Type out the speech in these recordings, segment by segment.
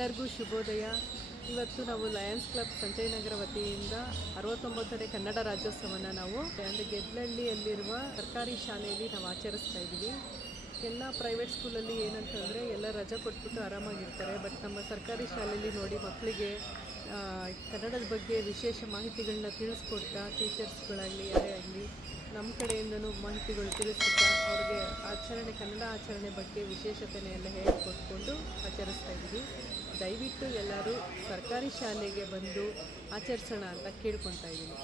ಎಲ್ಲರಿಗೂ ಶುಭೋದಯ. ಇವತ್ತು ನಾವು ಲಯನ್ಸ್ ಕ್ಲಬ್ ಸಂಜಯನಗರ ವತಿಯಿಂದ 69ನೇ ಕನ್ನಡ ರಾಜ್ಯೋತ್ಸವನ ನಾವು ಅಂದರೆ ಗೆದ್ಲಹಳ್ಳಿಯಲ್ಲಿರುವ ಸರ್ಕಾರಿ ಶಾಲೆಯಲ್ಲಿ ನಾವು ಆಚರಿಸ್ತಾ ಇದ್ದೀವಿ. ಎಲ್ಲ ಪ್ರೈವೇಟ್ ಸ್ಕೂಲಲ್ಲಿ ಏನಂತಂದರೆ ಎಲ್ಲ ರಜೆ ಕೊಟ್ಬಿಟ್ಟು ಆರಾಮಾಗಿರ್ತಾರೆ. ಬಟ್ ನಮ್ಮ ಸರ್ಕಾರಿ ಶಾಲೆಯಲ್ಲಿ ನೋಡಿ ಮಕ್ಕಳಿಗೆ ಕನ್ನಡದ ಬಗ್ಗೆ ವಿಶೇಷ ಮಾಹಿತಿಗಳನ್ನ ತಿಳಿಸ್ಕೊಡ್ತಾ ಟೀಚರ್ಸ್ಗಳಾಗಲಿ ಯಾರೇ ಆಗಲಿ ನಮ್ಮ ಕಡೆಯಿಂದನೂ ಮಾಹಿತಿಗಳು ತಿಳಿಸ್ಕೊಡ್ತಾ ಅವ್ರಿಗೆ ಕನ್ನಡ ಆಚರಣೆ ಬಗ್ಗೆ ವಿಶೇಷತೆನೆಲ್ಲ ಹೇಳಿಕೊಟ್ಕೊಂಡು ಆಚರಿಸ್ತಾ ಇದ್ದೀವಿ. ದಯವಿಟ್ಟು ಎಲ್ಲರೂ ಸರ್ಕಾರಿ ಶಾಲೆಗೆ ಬಂದು ಆಚರಿಸೋಣ ಅಂತ ಕೇಳ್ಕೊತಾ ಇದ್ದೀನಿ.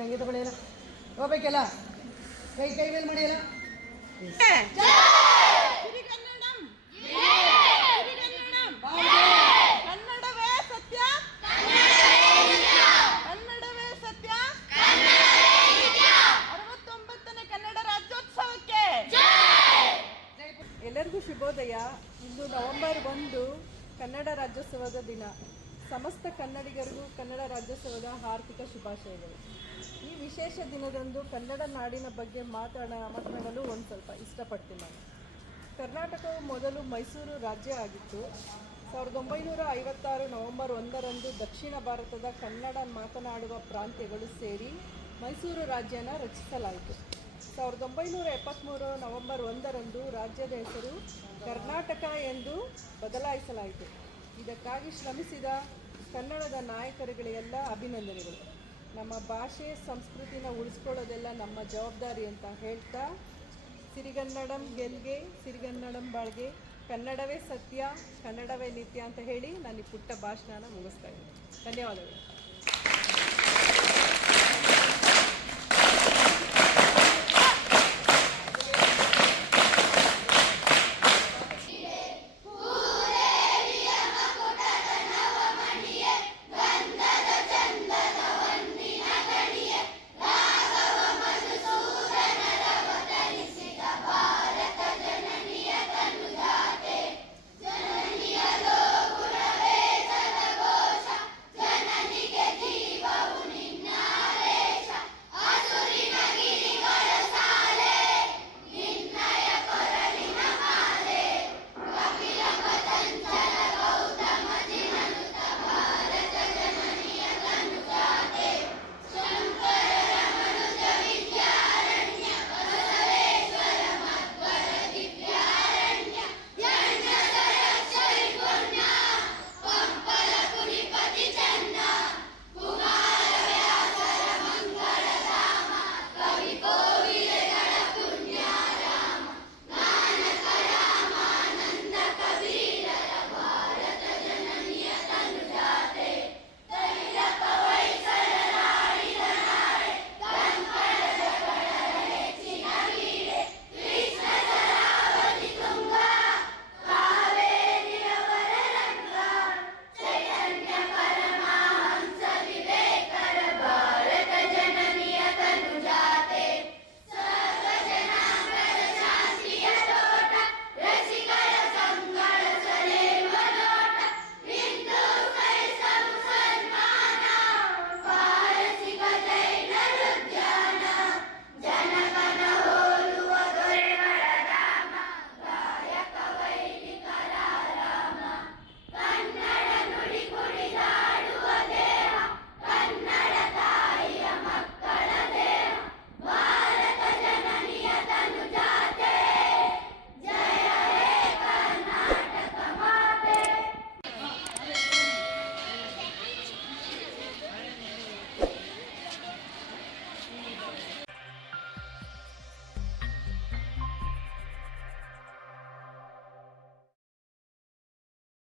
ಹೆಂಗೆ ತಗೊಳ್ಳಿಲ್ಲ ಹೋಗ್ಬೇಕಲ್ಲ ಕೈ ಕೈ ಮೇಲೆ ಮಾಡಿಯಲ್ಲ. ಕನ್ನಡವೇ ಸತ್ಯ, ಕನ್ನಡವೇ ಸತ್ಯ. 69ನೇ ಕನ್ನಡ ರಾಜ್ಯೋತ್ಸವಕ್ಕೆ ಎಲ್ಲರಿಗೂ ಶುಭೋದಯ. ಇಂದು ನವೆಂಬರ್ 1 ಕನ್ನಡ ರಾಜ್ಯೋತ್ಸವದ ದಿನ. ಸಮಸ್ತ ಕನ್ನಡಿಗರಿಗೂ ಕನ್ನಡ ರಾಜ್ಯೋತ್ಸವದ ಆರ್ಥಿಕ ಶುಭಾಶಯಗಳು. ಈ ವಿಶೇಷ ದಿನದಂದು ಕನ್ನಡ ನಾಡಿನ ಬಗ್ಗೆ ಮಾತನಾಡಲು ಒಂದು ಸ್ವಲ್ಪ ಇಷ್ಟಪಡ್ತೀನಿ ನಾನು. ಕರ್ನಾಟಕವು ಮೊದಲು ಮೈಸೂರು ರಾಜ್ಯ ಆಗಿತ್ತು. 1956 ನವೆಂಬರ್ 1ರಂದು ದಕ್ಷಿಣ ಭಾರತದ ಕನ್ನಡ ಮಾತನಾಡುವ ಪ್ರಾಂತ್ಯಗಳು ಸೇರಿ ಮೈಸೂರು ರಾಜ್ಯನ ರಚಿಸಲಾಯಿತು. 1973 ನವೆಂಬರ್ 1ರಂದು ರಾಜ್ಯದ ಹೆಸರು ಕರ್ನಾಟಕ ಎಂದು ಬದಲಾಯಿಸಲಾಯಿತು. ಇದಕ್ಕಾಗಿ ಶ್ರಮಿಸಿದ ಕನ್ನಡದ ನಾಯಕರುಗಳಿಗೆಲ್ಲ ಅಭಿನಂದನೆಗಳು. ನಮ್ಮ ಭಾಷೆ ಸಂಸ್ಕೃತಿನ ಉಳಿಸ್ಕೊಳ್ಳೋದೆಲ್ಲ ನಮ್ಮ ಜವಾಬ್ದಾರಿ ಅಂತ ಹೇಳ್ತಾ, ಸಿರಿಗನ್ನಡಂ ಗೆಲ್ಗೆ, ಸಿರಿಗನ್ನಡಂ ಬಾಳ್ಗೆ, ಕನ್ನಡವೇ ಸತ್ಯ, ಕನ್ನಡವೇ ನಿತ್ಯ ಅಂತ ಹೇಳಿ ನಾನು ಈ ಪುಟ್ಟ ಭಾಷಣನ ಮುಗಿಸ್ತಾ ಇದ್ದೀನಿ. ಧನ್ಯವಾದಗಳು.